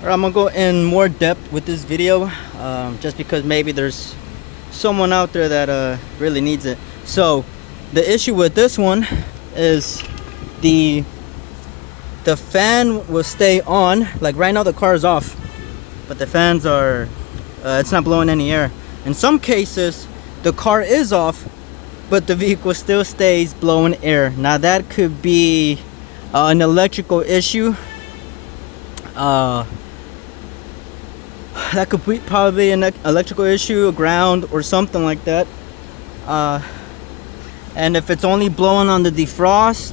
Alright, I'm gonna go in more depth with this video, just because maybe there's someone out there that really needs it. So the issue with this one is the fan will stay on. Like right now the car is off, but the fans are it's not blowing any air. In some cases the car is off, but the vehicle still stays blowing air. Now that could be an electrical issue. That could be probably an electrical issue, a ground or something like that. And if it's only blowing on the defrost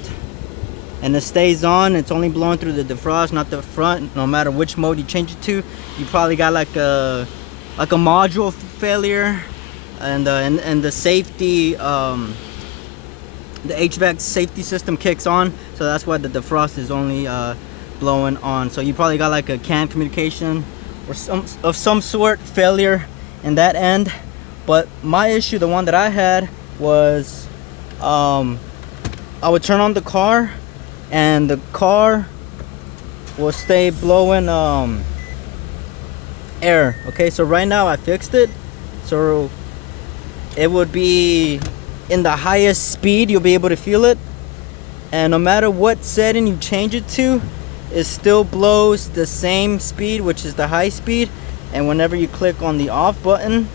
and it stays on, it's only blowing through the defrost, not the front, no matter which mode you change it to, you probably got like a module failure, and the safety, the HVAC safety system kicks on, so that's why the defrost is only blowing on. So you probably got like a CAN communication or some sort failure in that end. But my issue, the one that I had, was I would turn on the car and the car will stay blowing air. Okay, so right now I fixed it, so it would be in the highest speed, you'll be able to feel it, and no matter what setting you change it to, it still blows the same speed, which is the high speed. And whenever you click on the off button,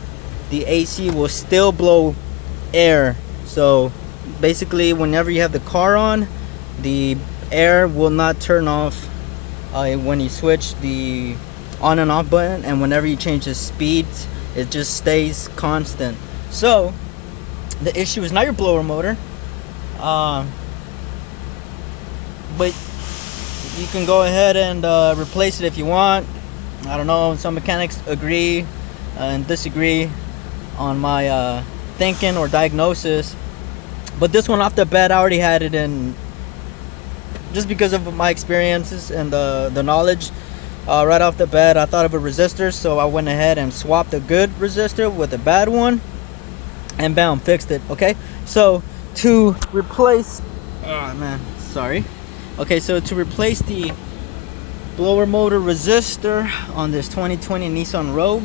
the AC will still blow air. So basically whenever you have the car on, the air will not turn off when you switch the on and off button, and whenever you change the speeds, it just stays constant. So the issue is not your blower motor, but you can go ahead and replace it if you want. I don't know, some mechanics agree and disagree on my thinking or diagnosis, but this one off the bat, I already had it in, just because of my experiences and the knowledge. Right off the bat, I thought of a resistor, so I went ahead and swapped a good resistor with a bad one, and bam, fixed it. Okay, so to replace, oh man, sorry. Okay, so to replace the blower motor resistor on this 2020 Nissan Rogue,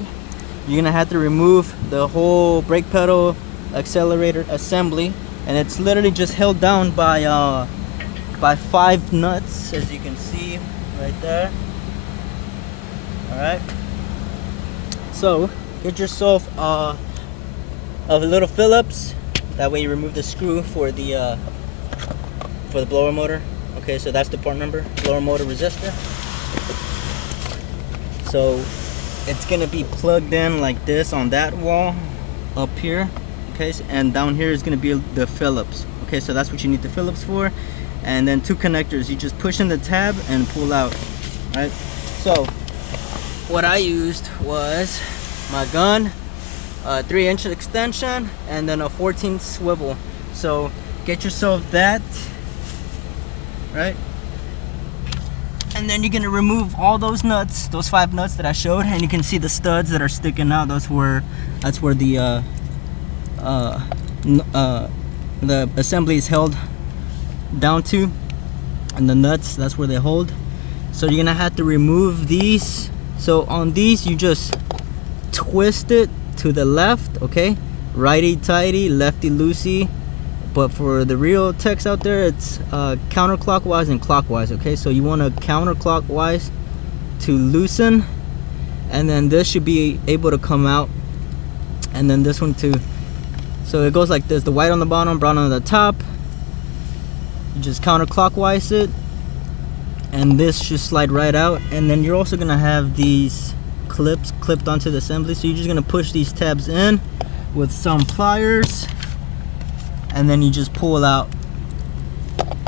you're gonna have to remove the whole brake pedal accelerator assembly, and it's literally just held down by 5 nuts, as you can see right there. All right, so get yourself a little Phillips, that way you remove the screw for the blower motor. Okay, so that's the part number, blower motor resistor. So it's gonna be plugged in like this on that wall up here. Okay, and down here is gonna be the Phillips. Okay, so that's what you need the Phillips for. And then 2 connectors, you just push in the tab and pull out. Right, so what I used was my gun, a 3-inch extension, and then a 14 swivel. So get yourself that, right? And then you're gonna remove all those nuts, those 5 nuts that I showed, and you can see the studs that are sticking out. That's where the assembly is held down to, and the nuts, that's where they hold. So you're gonna have to remove these. So on these, you just twist it to the left, okay? Righty tighty, lefty loosey. But for the real techs out there, it's counterclockwise and clockwise. Okay, so you want to counterclockwise to loosen, and then this should be able to come out, and then this one too. So it goes like this: the white on the bottom, brown on the top. You just counterclockwise it, and this should slide right out. And then you're also gonna have these clips clipped onto the assembly, so you're just gonna push these tabs in with some pliers, and then you just pull out,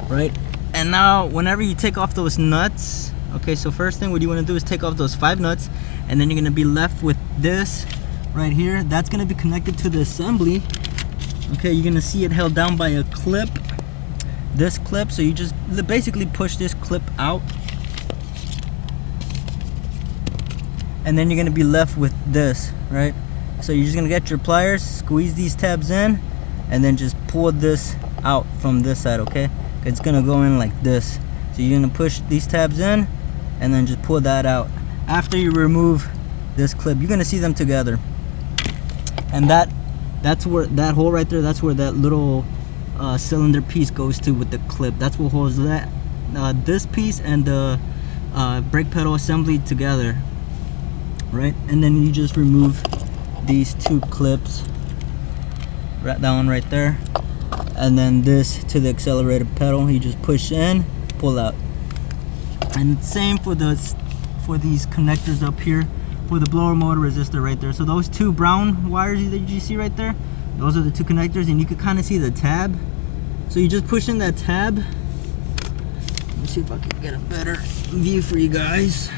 right? And now whenever you take off those nuts, okay, so first thing what you want to do is take off those 5 nuts, and then you're going to be left with this right here. That's going to be connected to the assembly. Okay, you're going to see it held down by a clip, this clip. So you just basically push this clip out, and then you're going to be left with this, right? So you're just going to get your pliers, squeeze these tabs in, and then just pull this out from this side. Okay, it's gonna go in like this. So you're gonna push these tabs in and then just pull that out. after you remove this clip, you're gonna see them together. And that's where that hole right there, that's where that little cylinder piece goes to with the clip. That's what holds that this piece and the brake pedal assembly together, right? And then you just remove these two clips, right, that one right there, and then this to the accelerator pedal. You just push in, pull out. And same for these connectors up here for the blower motor resistor right there. So those two brown wires that you see right there, those are the two connectors, and you can kind of see the tab. So you just push in that tab. Let me see if I can get a better view for you guys.